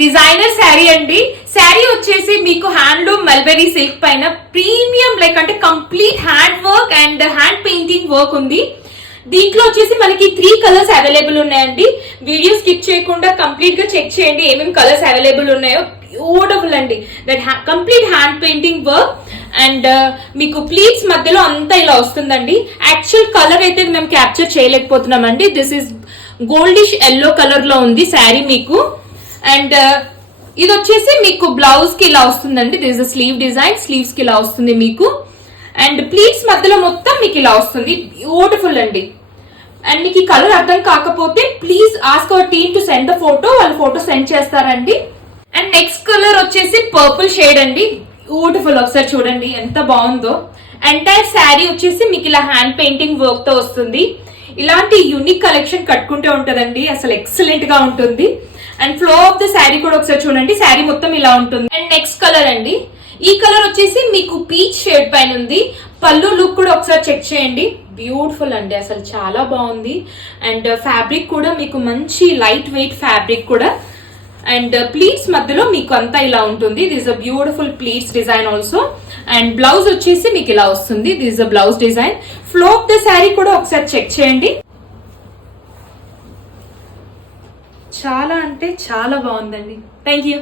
Designer sari అండి. శారీ వచ్చేసి మీకు హ్యాండ్లూమ్ మల్బెరీ సిల్క్ పైన ప్రీమియం లైక్ అంటే complete hand work and hand painting work ఉంది. దీంట్లో వచ్చేసి మనకి 3 కలర్స్ అవైలబుల్ ఉన్నాయండి. వీడియో స్కిప్ చేయకుండా కంప్లీట్ గా చెక్ చేయండి ఏమేమి కలర్స్ అవైలబుల్ ఉన్నాయో. బ్యూటిఫుల్ అండి, that complete hand painting work and మీకు ప్లీట్స్ మధ్యలో అంతా ఇలా వస్తుందండి. యాక్చువల్ కలర్ అయితే మేము క్యాప్చర్ చేయలేకపోతున్నామండి. This is goldish yellow colour లో ఉంది శారీ మీకు. అండ్ ఇది వచ్చేసి మీకు బ్లౌజ్ కి ఇలా వస్తుందండి. This is slew design, sleeves కి ఇలా వస్తుంది మీకు. అండ్ ప్లీట్స్ మధ్యలో మొత్తం మీకు ఇలా వస్తుంది. బ్యూటిఫుల్ అండి. అండ్ మీకు ఈ కలర్ అర్థం కాకపోతే please ask our team to send the photo, వాళ్ళు ఫోటో సెండ్ చేస్తారండి. అండ్ నెక్స్ట్ కలర్ వచ్చేసి పర్పుల్ షేడ్ అండి. బ్యూటిఫుల్, ఒకసారి చూడండి ఎంత బాగుందో. ఎంటైర్ శారీ వచ్చేసి మీకు ఇలా హ్యాండ్ పెయింటింగ్ వర్క్ తో వస్తుంది. ఇలాంటి యూనిక్ కలెక్షన్ కట్టుకుంటే ఉంటదండి, అసలు ఎక్సలెంట్ గా ఉంటుంది. And flow of the sari కూడా ఒకసారి చూడండి, శారీ మొత్తం ఇలా ఉంటుంది. అండ్ నెక్స్ట్ కలర్ అండి, ఈ కలర్ వచ్చేసి మీకు పీచ్ షేడ్ పైన ఉంది. పళ్ళు లుక్ కూడా ఒకసారి చెక్ చేయండి. బ్యూటిఫుల్ అండి, అసలు చాలా బాగుంది. అండ్ ఫ్యాబ్రిక్ కూడా మీకు మంచి లైట్ వెయిట్ ఫ్యాబ్రిక్ కూడా. అండ్ ప్లీట్స్ మధ్యలో మీకు అంతా ఇలా ఉంటుంది. This a beautiful pleats design also. And blouse వచ్చేసి మీకు ఇలా వస్తుంది. This a blouse design. Flow of the sari కూడా ఒకసారి చెక్ చేయండి. చాలా అంటే చాలా బాగుందండి. Thank you.